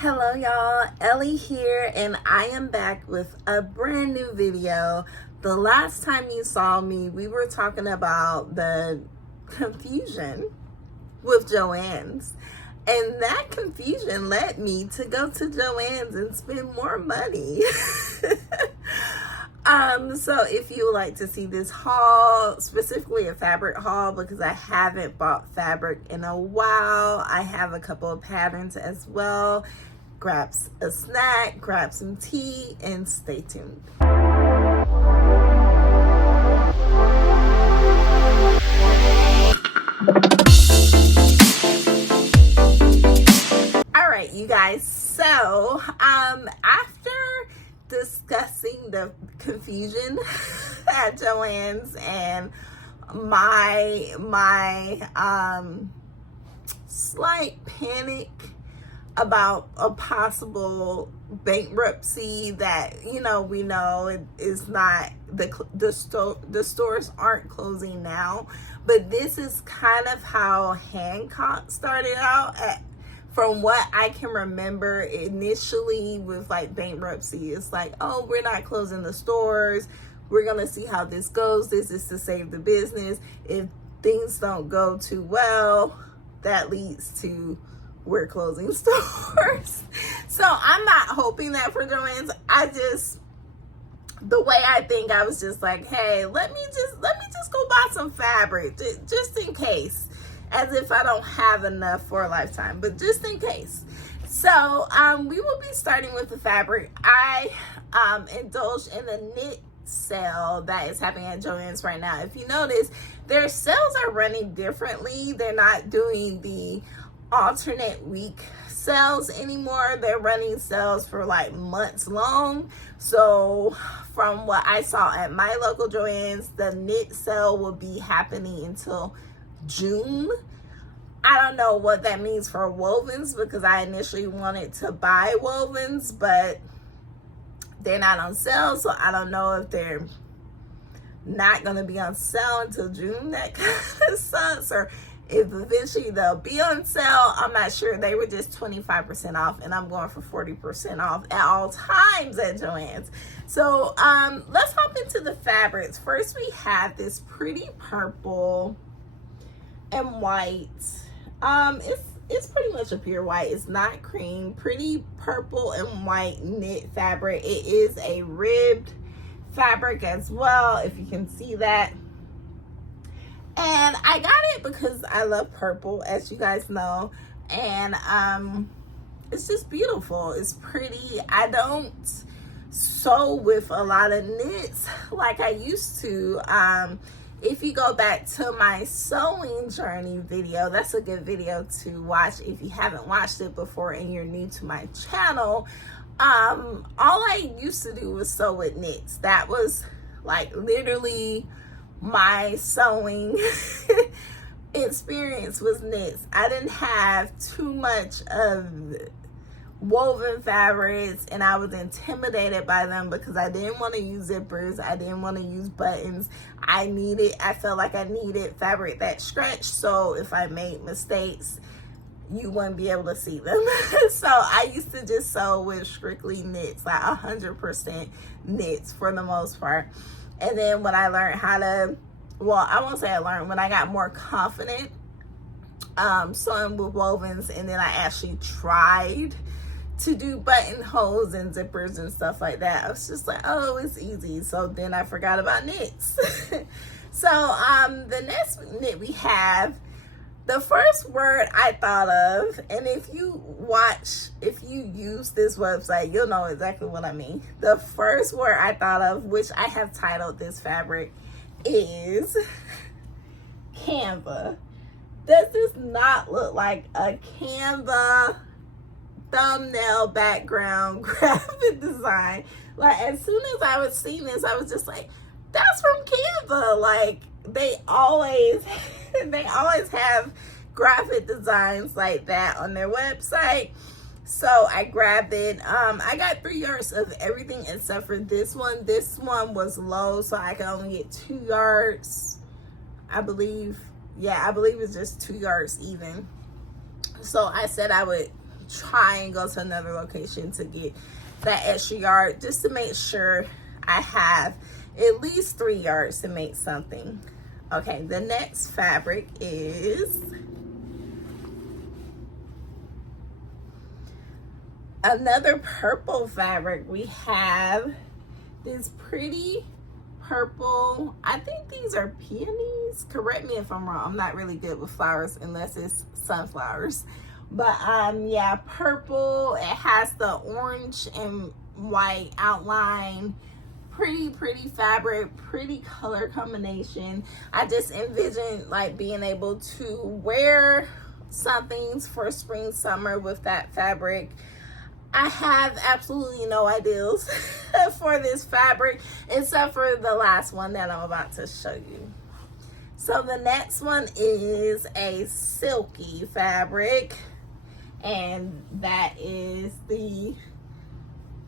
Hello y'all, Ellie here, and I am back with a brand new video. The last time you saw me, we were talking about the confusion with Joann's, and that confusion led me to go to Joann's and spend more money. So if you would like to see this haul, specifically a fabric haul, because I haven't bought fabric in a while, I have a couple of patterns as well. Grab a snack, grab some tea, and stay tuned. All right, you guys, so after discussing the confusion at Joann's and my slight panic about a possible bankruptcy that we know it is not, the stores aren't closing now, but this is kind of how Hancock started out from what I can remember initially with like bankruptcy. It's like, oh, we're not closing the stores, we're gonna see how this goes, this is to save the business. If things don't go too well, that leads to we're closing stores. So I'm not hoping that for Joann's. The way I think, I was just like, hey, let me just go buy some fabric just in case, as if I don't have enough for a lifetime, but just in case. So we will be starting with the fabric. I indulged in the knit sale that is happening at Joann's right now. If you notice, their sales are running differently. They're not doing the alternate week sales anymore. They're running sales for like months long. So from what I saw at my local Joann's, the knit sale will be happening until June. I don't know what that means for wovens, because I initially wanted to buy wovens, but they're not on sale, so I don't know if they're not going to be on sale until June. That kind of sucks. Or if eventually they'll be on sale, I'm not sure. They were just 25% off, and I'm going for 40% off at all times at Joann's. So let's hop into the fabrics. First, we have this pretty purple and white. It's pretty much a pure white. It's not cream. Pretty purple and white knit fabric. It is a ribbed fabric as well, if you can see that. And I got it because I love purple, as you guys know, and it's just beautiful. It's pretty. I don't sew with a lot of knits like I used to. If you go back to my sewing journey video, that's a good video to watch if you haven't watched it before and you're new to my channel. All I used to do was sew with knits. That was like literally my sewing experience was knits. I didn't have too much of woven fabrics, and I was intimidated by them because I didn't want to use zippers. I didn't want to use buttons. I felt like I needed fabric that stretched, so if I made mistakes, you wouldn't be able to see them. So I used to just sew with strictly knits, like 100% knits for the most part. And then when I learned how to, well, I won't say I learned, when I got more confident sewing with wovens, and then I actually tried to do buttonholes and zippers and stuff like that, I was just like, oh, it's easy. So then I forgot about knits. So the next knit we have, the first word I thought of, and if you use this website, you'll know exactly what I mean. The first word I thought of, which I have titled this fabric, is Canva. Does this not look like a Canva thumbnail background graphic design? Like, as soon as I was seeing this, I was just like, that's from Canva. Like, they always have graphic designs like that on their website. So I grabbed it. I got 3 yards of everything except for this one. This one was low, so I could only get 2 yards, I believe. Yeah, I believe it's just 2 yards even. So I said I would try and go to another location to get that extra yard, just to make sure I have at least 3 yards to make something. Okay, the next fabric is another purple fabric. We have this pretty purple, I think these are peonies, correct me if I'm wrong, I'm not really good with flowers unless it's sunflowers, but yeah, purple. It has the orange and white outline. Pretty fabric, pretty color combination. I just envision like being able to wear some things for spring, summer with that fabric. I have absolutely no ideas for this fabric except for the last one that I'm about to show you. So the next one is a silky fabric, and that is the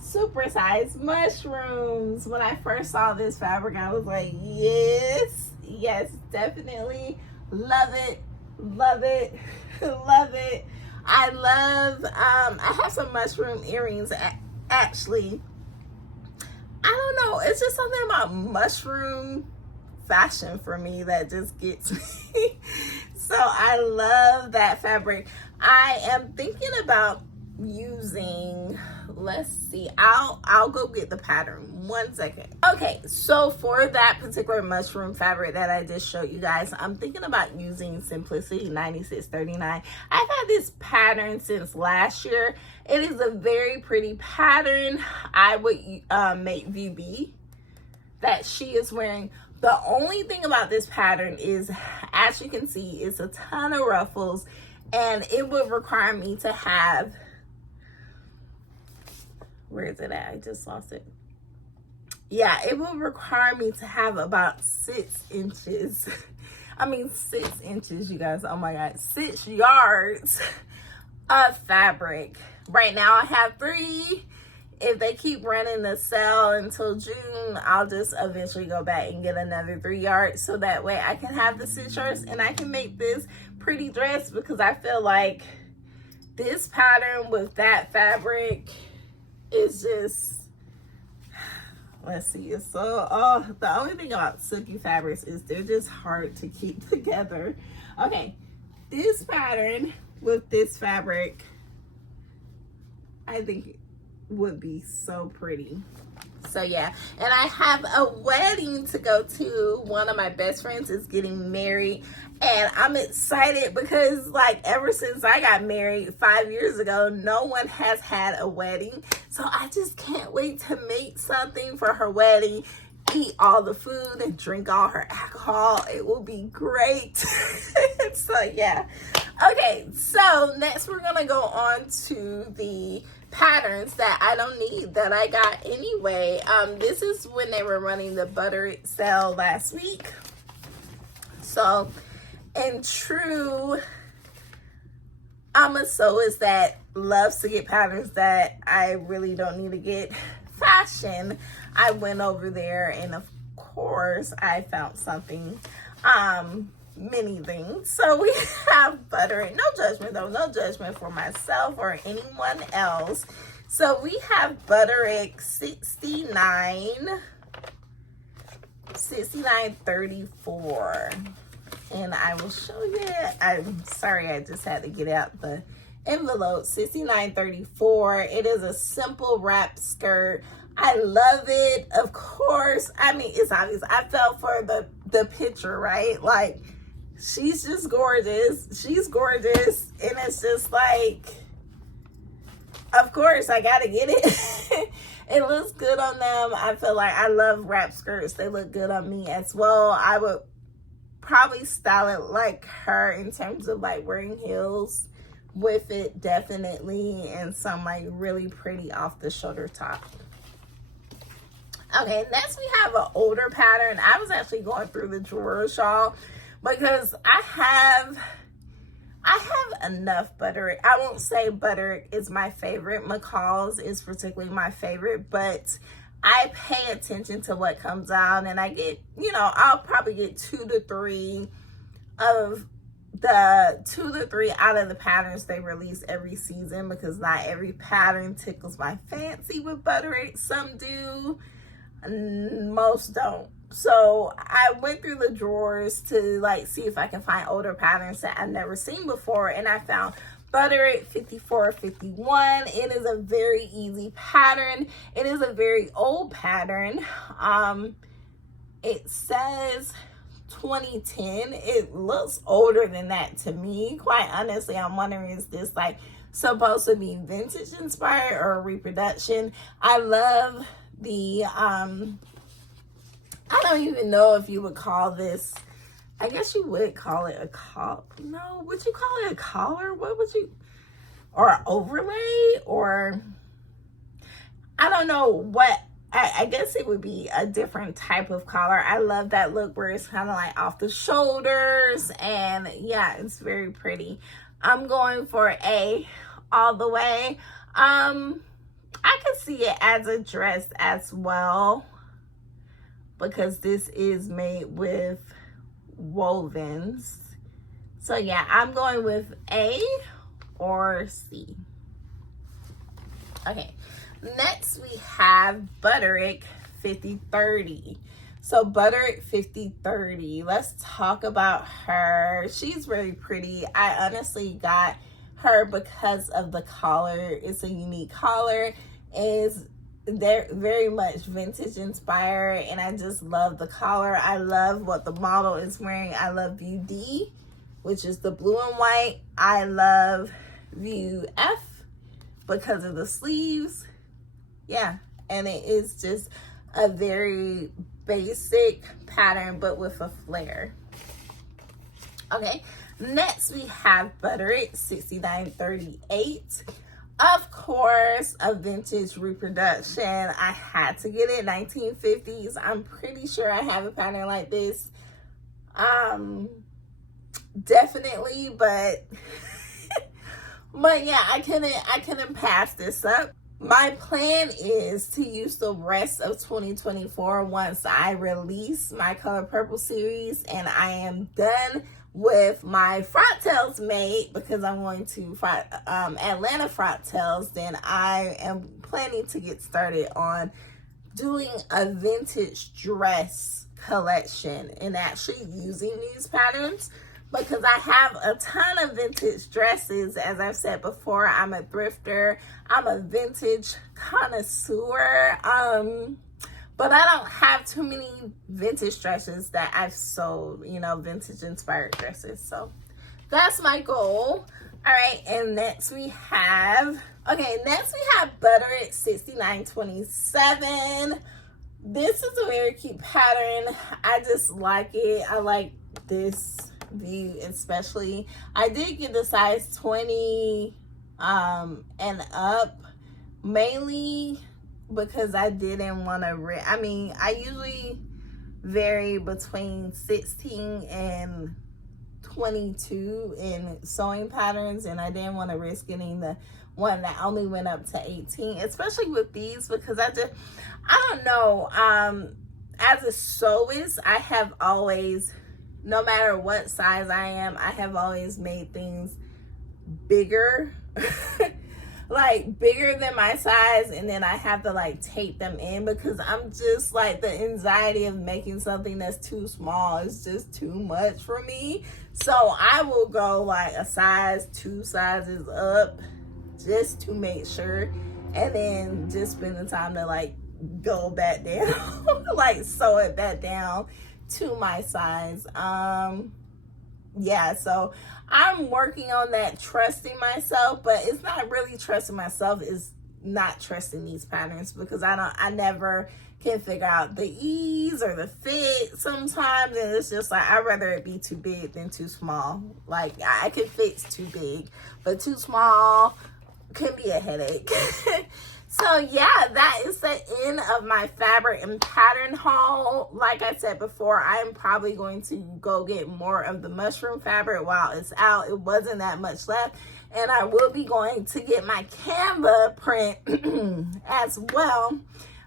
supersized mushrooms. When I first saw this fabric, I was like, yes, definitely love it, love it. I love, I have some mushroom earrings actually. I don't know, it's just something about mushroom fashion for me that just gets me. So I love that fabric. I am thinking about using, let's see, I'll go get the pattern, 1 second. Okay, so for that particular mushroom fabric that I just showed you guys, I'm thinking about using Simplicity 9639. I've had this pattern since last year. It is a very pretty pattern. I would make VB that she is wearing. The only thing about this pattern is, as you can see, it's a ton of ruffles, and it would require me to have, where is it at? I just lost it. Yeah, it will require me to have about 6 inches. I mean, 6 inches, you guys. Oh my God, 6 yards of fabric. Right now I have 3. If they keep running the sale until June, I'll just eventually go back and get another 3 yards, so that way I can have the 6 yards and I can make this pretty dress, because I feel like this pattern with that fabric is just, let's see, it's so, the only thing about silky fabrics is they're just hard to keep together. Okay, this pattern with this fabric, I think would be so pretty. So yeah, and I have a wedding to go to. One of my best friends is getting married, and I'm excited because, like, ever since I got married 5 years ago, no one has had a wedding. So I just can't wait to make something for her wedding, eat all the food and drink all her alcohol. It will be great. So yeah. Okay, so next we're gonna go on to the patterns that I don't need, that I got anyway. This is when they were running the butter sale last week. So in true I'm a sewist that loves to get patterns that I really don't need to get fashion, I went over there and of course I found something, many things. So we have butter, no judgment though, no judgment for myself or anyone else. So we have Butterick 6934, and I will show you. I'm sorry, I just had to get out the envelope. 6934. It is a simple wrap skirt. I love it. Of course, I mean, it's obvious. I fell for the picture, right? Like, she's just gorgeous. She's gorgeous, and it's just like, of course, I gotta get it. It looks good on them. I feel like I love wrap skirts. They look good on me as well. I would probably style it like her in terms of like wearing heels with it, definitely, and some like really pretty off the shoulder top. Okay, next we have an older pattern. I was actually going through the drawers, y'all, because I have enough Butterick. I won't say Butterick is my favorite. McCall's is particularly my favorite, but I pay attention to what comes out, and I get, you know, I'll probably get 2 to 3 of the 2 to 3 out of the patterns they release every season, because not every pattern tickles my fancy with butter it. Some do, most don't. So I went through the drawers to like see if I can find older patterns that I've never seen before, and I found Butter It 5451. It is a very easy pattern. It is a very old pattern. It says 2010. It looks older than that to me. Quite honestly, I'm wondering, is this like supposed to be vintage inspired or a reproduction? I love the I don't even know if you would call this, I guess you would call it a collar. No, would you call it a collar? What would you, or an overlay, or I don't know what. I guess it would be a different type of collar. I love that look where it's kind of like off the shoulders, and yeah, it's very pretty. I'm going for A all the way. I could see it as a dress as well, because this is made with wovens. So yeah, I'm going with A or C. Okay, next we have Butter It 5030. So Butter It 5030, let's talk about her. She's very pretty. I honestly got her because of the collar. It's a unique collar. They're very much vintage inspired, and I just love the collar. I love what the model is wearing. I love view D, which is the blue and white. I love view F because of the sleeves. Yeah, and it is just a very basic pattern but with a flare. Okay, next we have Butter It 6938. Of course, a vintage reproduction. I had to get it, 1950s. I'm pretty sure I have a pattern like this. Definitely, but but yeah, I couldn't pass this up. My plan is to use the rest of 2024 once I release my Color Purple series and I am done with my frock tails made, because I'm going to Atlanta frock tails. Then I am planning to get started on doing a vintage dress collection and actually using these patterns, because I have a ton of vintage dresses. As I've said before, I'm a thrifter. I'm a vintage connoisseur. But I don't have too many vintage dresses that I've sold, you know, vintage inspired dresses. So that's my goal. All right, and next we have Butter It 6927. This is a very cute pattern. I just like it. I like this view especially. I did get the size 20 and up, mainly because I didn't want to I usually vary between 16 and 22 in sewing patterns, and I didn't want to risk getting the one that only went up to 18, especially with these, because I don't know, as a sewist, I have always, no matter what size I am, I have always made things bigger like bigger than my size, and then I have to like tape them in, because I'm just like, the anxiety of making something that's too small is just too much for me. So I will go like a size, 2 sizes up, just to make sure, and then just spend the time to like go back down like sew it back down to my size. Yeah, so I'm working on that, trusting myself, but it's not really trusting myself, it's not trusting these patterns, because I never can figure out the ease or the fit sometimes, and it's just like, I'd rather it be too big than too small. Like, I can fix too big, but too small can be a headache. So yeah, that is the end of my fabric and pattern haul. Like I said before, I am probably going to go get more of the mushroom fabric while it's out. It wasn't that much left. And I will be going to get my Canva print as well.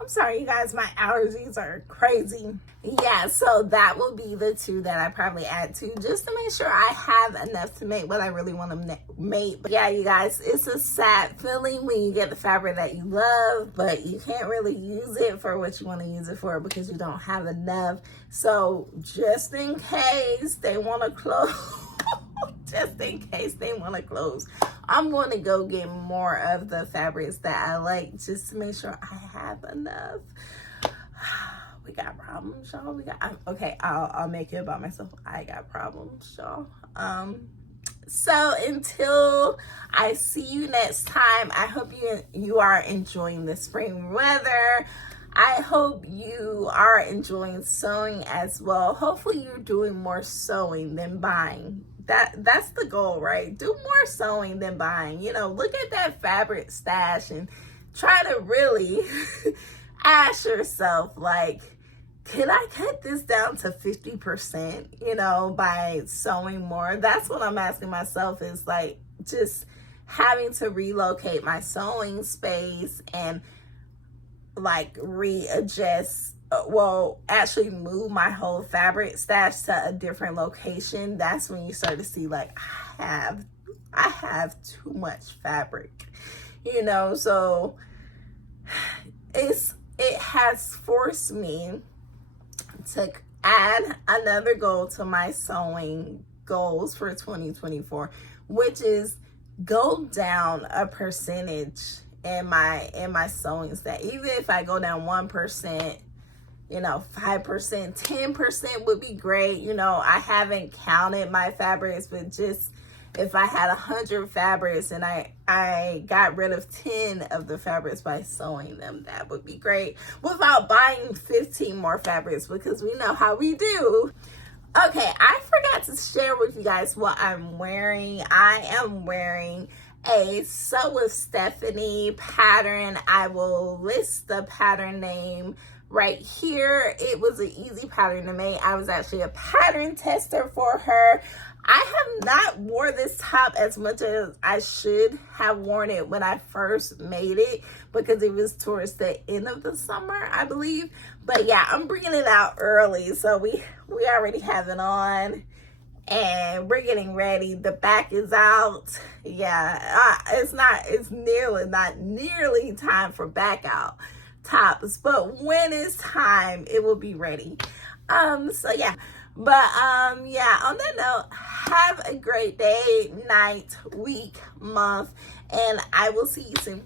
I'm sorry, you guys, my allergies are crazy. Yeah, so that will be the two that I probably add to, just to make sure I have enough to make what I really want to make. But yeah, you guys, it's a sad feeling when you get the fabric that you love, but you can't really use it for what you want to use it for because you don't have enough. So just in case they want to close, just in case they want to close, I'm going to go get more of the fabrics that I like just to make sure I have enough. We got problems, y'all. Okay, I'll make it about myself. I got problems, y'all. So until I see you next time, I hope you are enjoying the spring weather. I hope you are enjoying sewing as well. Hopefully you're doing more sewing than buying. That's the goal, right? Do more sewing than buying. You know, look at that fabric stash and try to really ask yourself, like, can I cut this down to 50%, you know, by sewing more? That's what I'm asking myself, is like just having to relocate my sewing space and like readjust, actually move my whole fabric stash to a different location. That's when you start to see like I have too much fabric, you know. So it has forced me to add another goal to my sewing goals for 2024, which is go down a percentage in my sewing stack. Even if I go down 1%, you know, 5%, 10% would be great. You know, I haven't counted my fabrics, but just if I had 100 fabrics and I got rid of 10 of the fabrics by sewing them, that would be great, without buying 15 more fabrics, because we know how we do. Okay, I forgot to share with you guys what I'm wearing. I am wearing a Sew with Stephanie pattern. I will list the pattern name right here. It was an easy pattern to make. I was actually a pattern tester for her. I have not worn this top as much as I should have worn it when I first made it, because it was towards the end of the summer, I believe. But yeah, I'm bringing it out early, so we already have it on and we're getting ready. The back is out. Yeah, it's not nearly time for back out tops, but when it's time, it will be ready. So yeah. But yeah, on that note, have a great day, night, week, month, and I will see you soon.